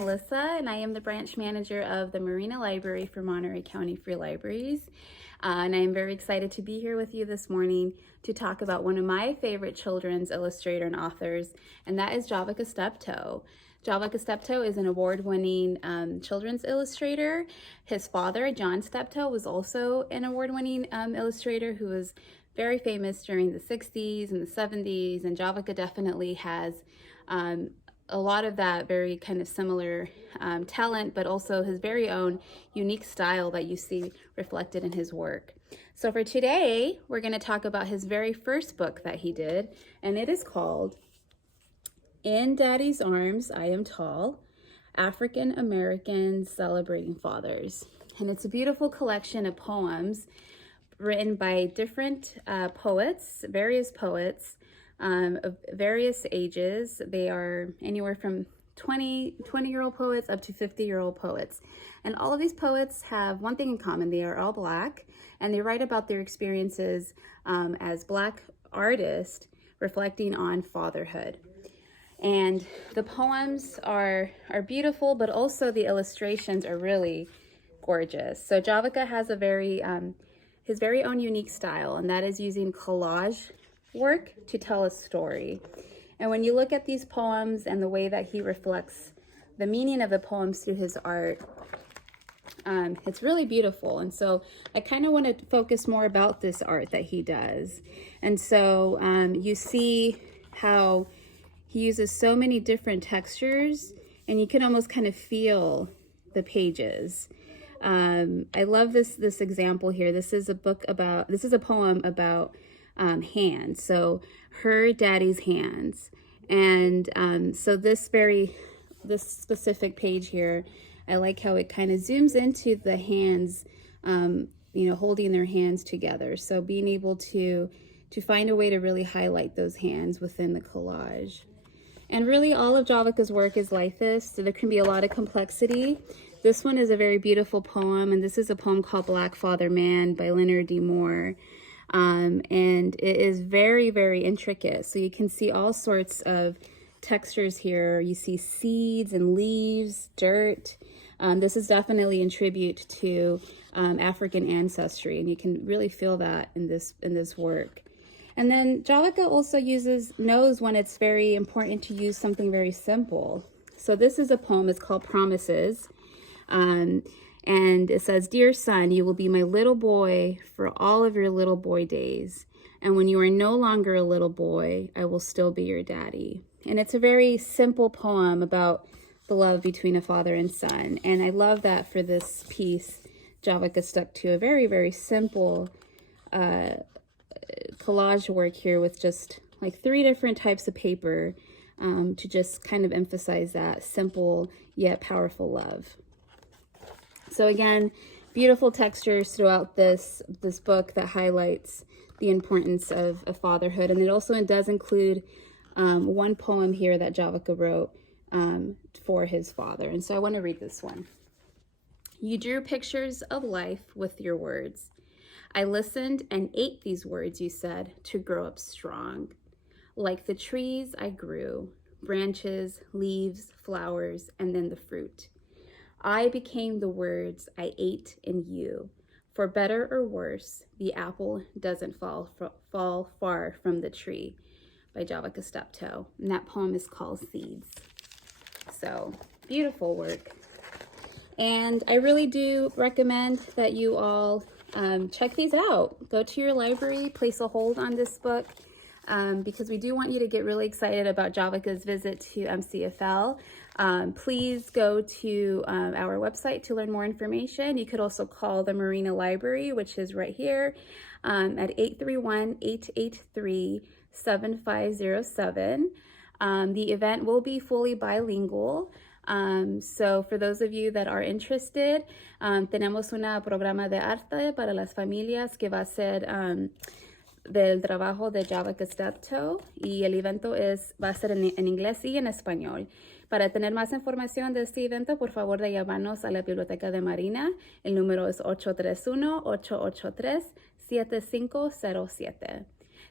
Melissa, and I am the branch manager of the Marina Library for Monterey County Free Libraries. And I am very excited to be here with you this morning to talk about one of my favorite children's illustrator and authors, and that is Javaka Steptoe. Javaka Steptoe is an award-winning children's illustrator. His father, John Steptoe, was also an award-winning illustrator who was very famous during the 60s and the 70s, and Javaka definitely has a lot of that very kind of similar talent, but also his very own unique style that you see reflected in his work. So for today, we're going to talk about his very first book that he did, and it is called In Daddy's Arms, I Am Tall, African Americans Celebrating Fathers. And it's a beautiful collection of poems written by different poets, various poets, of various ages. They are anywhere from 20-year-old poets up to 50-year-old poets. And all of these poets have one thing in common. They are all Black, and they write about their experiences as Black artists reflecting on fatherhood. And the poems are beautiful, but also the illustrations are really gorgeous. So Javaka has his very own unique style, and that is using collage work to tell a story. And when you look at these poems and the way that he reflects the meaning of the poems through his art, it's really beautiful. And so I kind of want to focus more about this art that he does. And so you see how he uses so many different textures, and you can almost kind of feel the pages. I love this example here. This is a poem about hands. So her daddy's hands. And so this specific page here, I like how it kind of zooms into the hands, holding their hands together. So being able to find a way to really highlight those hands within the collage. And really all of Javaka's work is like this, so there can be a lot of complexity. This one is a very beautiful poem, and this is a poem called Black Father Man by Leonard D. Moore. And it is very, very intricate. So you can see all sorts of textures here. You see seeds and leaves, dirt. This is definitely in tribute to African ancestry, and you can really feel that in this work. And then Javaka also knows when it's very important to use something very simple. So this is a poem, it's called Promises. And it says, "Dear son, you will be my little boy for all of your little boy days. And when you are no longer a little boy, I will still be your daddy." And it's a very simple poem about the love between a father and son. And I love that for this piece, Javaka stuck to a very, very simple collage work here with just like 3 different types of paper to just kind of emphasize that simple yet powerful love. So again, beautiful textures throughout this book that highlights the importance of fatherhood. And it also does include one poem here that Javaka wrote for his father. And so I want to read this one. "You drew pictures of life with your words. I listened and ate these words you said to grow up strong. Like the trees I grew, branches, leaves, flowers, and then the fruit. I became the words I ate in you. For better or worse, the apple doesn't fall far from the tree," by Javaka Steptoe. And that poem is called Seeds. So beautiful work. And I really do recommend that you all check these out. Go to your library, place a hold on this book, because we do want you to get really excited about Javaka's visit to MCFL. Please go to our website to learn more information. You could also call the Marina Library, which is right here, at 831-883-7507. The event will be fully bilingual. So for those of you that are interested, tenemos un programa de arte para las familias que va a ser del trabajo de Javaka Steptoe, y el evento va a ser en inglés y en español. Para tener más información de este evento, por favor de llamarnos a la Biblioteca de Marina. El número es 831-883-7507.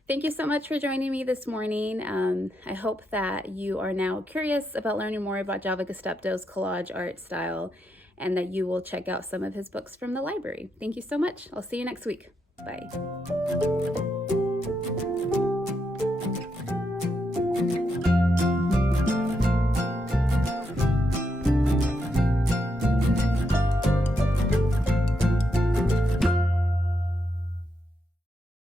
Thank you so much for joining me this morning. I hope that you are now curious about learning more about Javaka Steptoe's collage art style and that you will check out some of his books from the library. Thank you so much. I'll see you next week. Bye.